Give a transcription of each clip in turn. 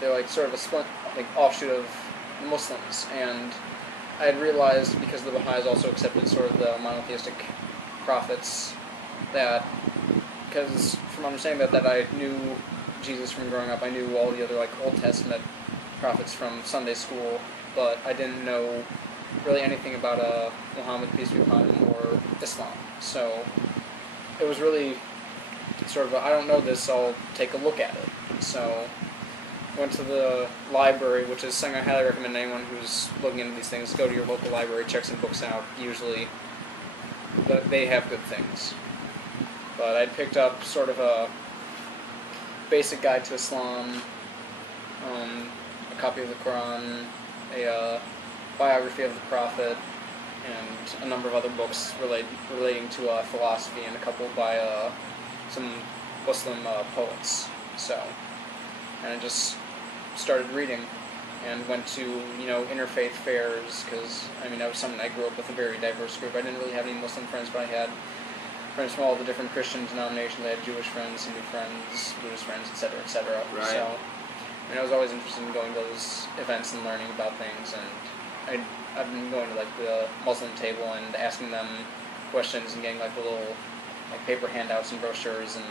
they're like sort of a split, like offshoot of the Muslims, and I had realized, because the Baha'is also accepted sort of the monotheistic prophets, that, because from understanding that I knew Jesus from growing up, I knew all the other like Old Testament prophets from Sunday school, but I didn't know really anything about Muhammad, peace be upon him, or Islam. So it was really sort of I don't know this, I'll take a look at it. So went to the library, which is something I highly recommend anyone who's looking into these things. Go to your local library, check some books out. Usually they have good things. But I'd picked up sort of a basic guide to Islam, a copy of the Quran, a biography of the Prophet, and a number of other books relating to philosophy, and a couple by some Muslim poets. So, and I just started reading, and went to interfaith fairs, because I was something I grew up with a very diverse group. I didn't really have any Muslim friends, but I had friends from all the different Christian denominations. I had Jewish friends, Hindu friends, Buddhist friends, etc., etc. Right. So, I was always interested in going to those events and learning about things, and I've been going to like the Muslim table and asking them questions and getting like the little like paper handouts and brochures and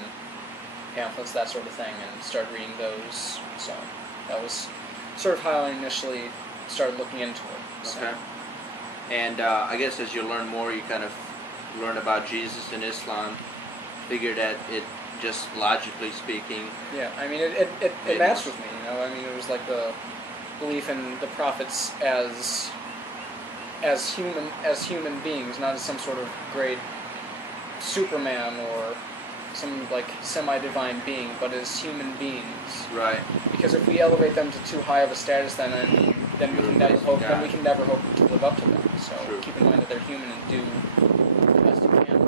pamphlets, that sort of thing, and started reading those. So that was sort of how I initially started looking into it. So. Okay. And I guess as you learn more, you kind of learn about Jesus and Islam, figure that it just logically speaking. Yeah, it matched with me. It was like the belief in the prophets as human beings, not as some sort of great Superman or some like semi-divine being, but as human beings. Right. Because if we elevate them to too high of a status, then we can never hope. Then we can never hope to live up to them. So True. Keep in mind that they're human and do the best you can.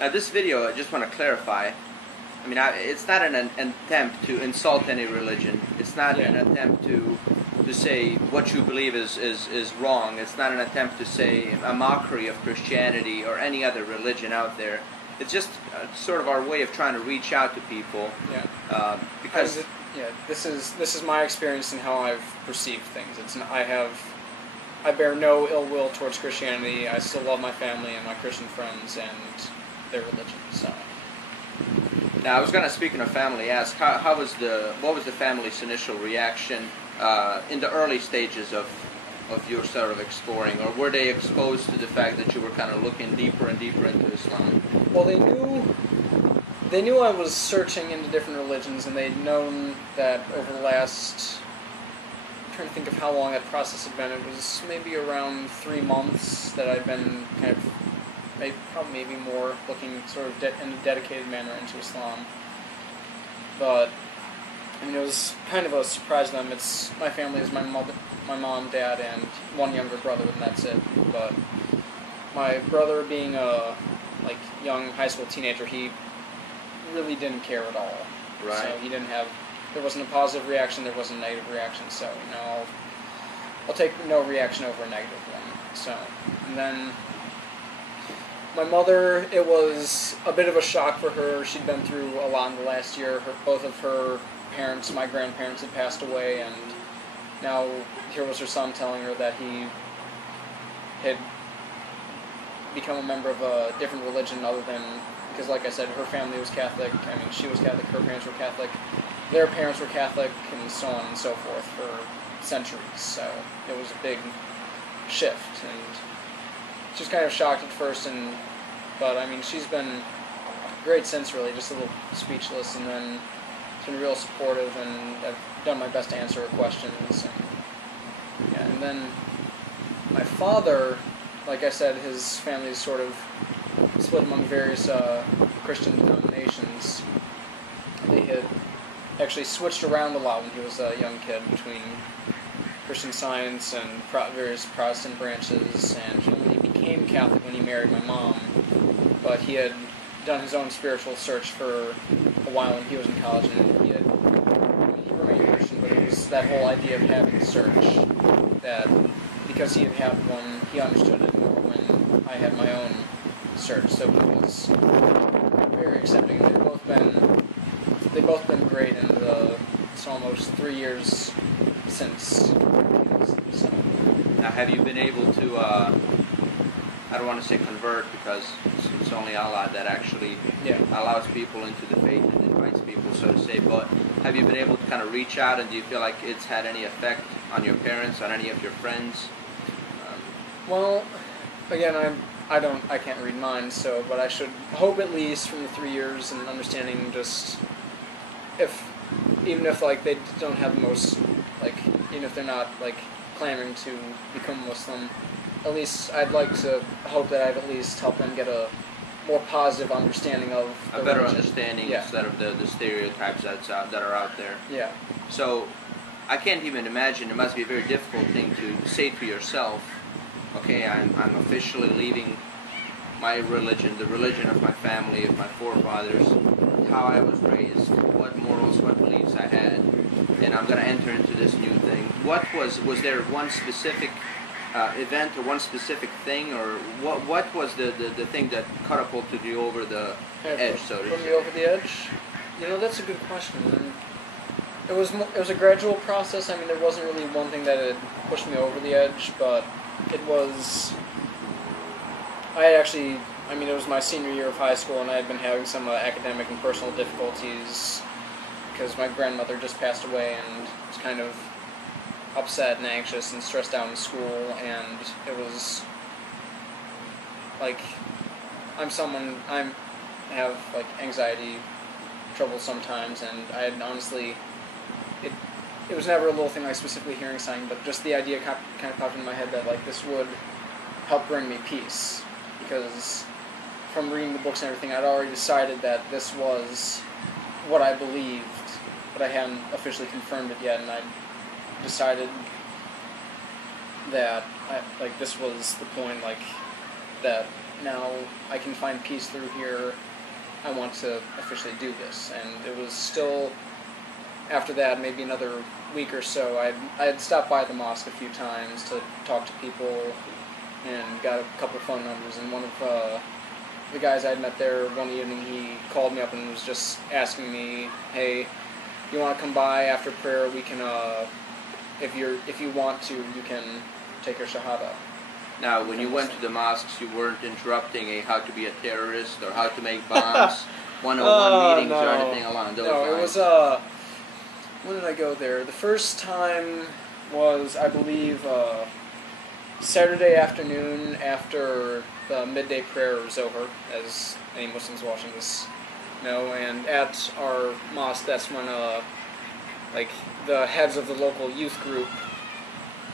Now this video, I just want to clarify, it's not an attempt to insult any religion. It's not an attempt to say what you believe is wrong. It's not an attempt to say a mockery of Christianity or any other religion out there. It's just sort of our way of trying to reach out to people. Yeah. Because this is my experience and how I've perceived things. I bear no ill will towards Christianity. I still love my family and my Christian friends and their religion. So. Now I was going to, speaking of family, ask what was the family's initial reaction in the early stages of your sort of exploring, or were they exposed to the fact that you were kind of looking deeper and deeper into Islam? Well, they knew I was searching into different religions, and they'd known that over the last, I'm trying to think of how long that process had been. It was maybe around 3 months that I'd been kind of, maybe more, looking sort of in a dedicated manner into Islam. But it was kind of a surprise to them. My family is my mom, dad, and one younger brother, and that's it. But my brother, being a young high school teenager, he really didn't care at all. Right. So there wasn't a positive reaction, there wasn't a negative reaction. So I'll take no reaction over a negative one. So, and then my mother, it was a bit of a shock for her. She'd been through a lot in the last year. Both of her parents, my grandparents, had passed away, and now here was her son telling her that he had become a member of a different religion other than, because like I said, her family was Catholic. She was Catholic, her parents were Catholic, their parents were Catholic, and so on and so forth for centuries. So it was a big shift, and she was kind of shocked at first, but she's been great since, really, just a little speechless, and then she's been real supportive, and I've done my best to answer her questions. And then my father, like I said, his family is sort of split among various Christian denominations. They had actually switched around a lot when he was a young kid between Christian Science and various Protestant branches, and he only became Catholic when he married my mom, but he had done his own spiritual search for a while when he was in college, and he remained Christian that whole idea of having a search, that because he had one, he understood it more when I had my own search, so he was very accepting. They've both been great in it's almost 3 years since. So. Now, have you been able to, I don't want to say convert because it's only Allah that actually allows people into the faith and invites people, so to say, but have you been able to kind of reach out, and do you feel like it's had any effect on your parents, on any of your friends? Well, again, I can't read minds, but I should hope at least from the 3 years and understanding just even if like they don't have the most, like, even if they're not like clamoring to become Muslim, at least I'd like to hope that I've at least helped them get a more positive understanding of a better understanding instead of the stereotypes that are out there. Yeah. So I can't even imagine. It must be a very difficult thing to say to yourself, okay, I'm officially leaving my religion, the religion of my family, of my forefathers, how I was raised, what morals, what beliefs I had, and I'm going to enter into this new thing. Was there one specific event or one specific thing, or what was the thing that catapulted you over the edge, so to say? Put me over the edge? You know, that's a good question. And it was a gradual process. I mean, there wasn't really one thing that had pushed me over the edge, but it was... it was my senior year of high school, and I had been having some academic and personal difficulties because my grandmother just passed away, and was kind of upset and anxious and stressed out in school, and it was like I have like anxiety trouble sometimes, and I had honestly it was never a little thing like specifically hearing something, but just the idea kind of popped in my head that like this would help bring me peace, because from reading the books and everything, I'd already decided that this was what I believed, but I hadn't officially confirmed it yet, and I decided that this was the point, like, that now I can find peace through here. I want to officially do this. And it was still, after that, maybe another week or so, I had stopped by the mosque a few times to talk to people and got a couple of phone numbers, and one of the guys I had met there one evening, he called me up and was just asking me, hey, you want to come by after prayer? We can, if you want to, you can take your shahada. Now, when you went to the mosques, you weren't interrupting a how to be a terrorist or how to make bombs, 101 meetings or anything along those lines? No, it was, when did I go there? The first time was, I believe, Saturday afternoon after the midday prayer was over, as any Muslims watching this know, and at our mosque, that's when, the heads of the local youth group,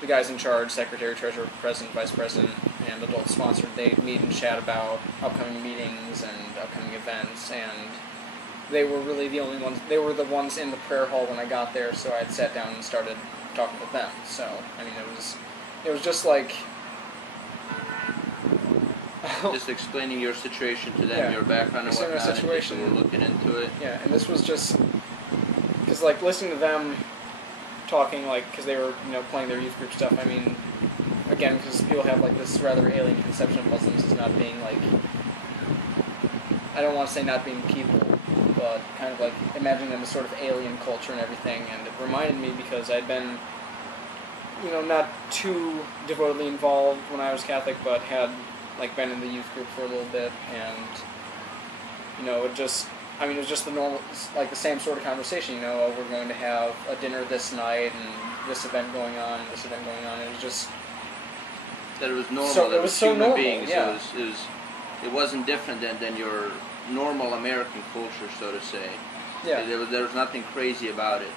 the guys in charge, secretary, treasurer, president, vice president, and adult sponsor, they meet and chat about upcoming meetings and upcoming events, and they were really the only ones, they were the ones in the prayer hall when I got there, so I had sat down and started talking with them. So, I mean, it was just like... just explaining your situation to them, your background and whatnot, and people were looking into it. Yeah, and this was just... Because, like, listening to them talking, like, because they were, playing their youth group stuff, I mean, again, because people have, like, this rather alien conception of Muslims as not being, like... I don't want to say not being people, but kind of, like, imagining them as sort of alien culture and everything, and it reminded me because I'd been... not too devotedly involved when I was Catholic, but had, like, been in the youth group for a little bit, and, it just, it was just the normal, like, the same sort of conversation, we're going to have a dinner this night, and this event going on, and this event going on, it was just... That it was normal, so, that it was so human normal, beings, yeah. It wasn't different than your normal American culture, so to say. Yeah. There was nothing crazy about it.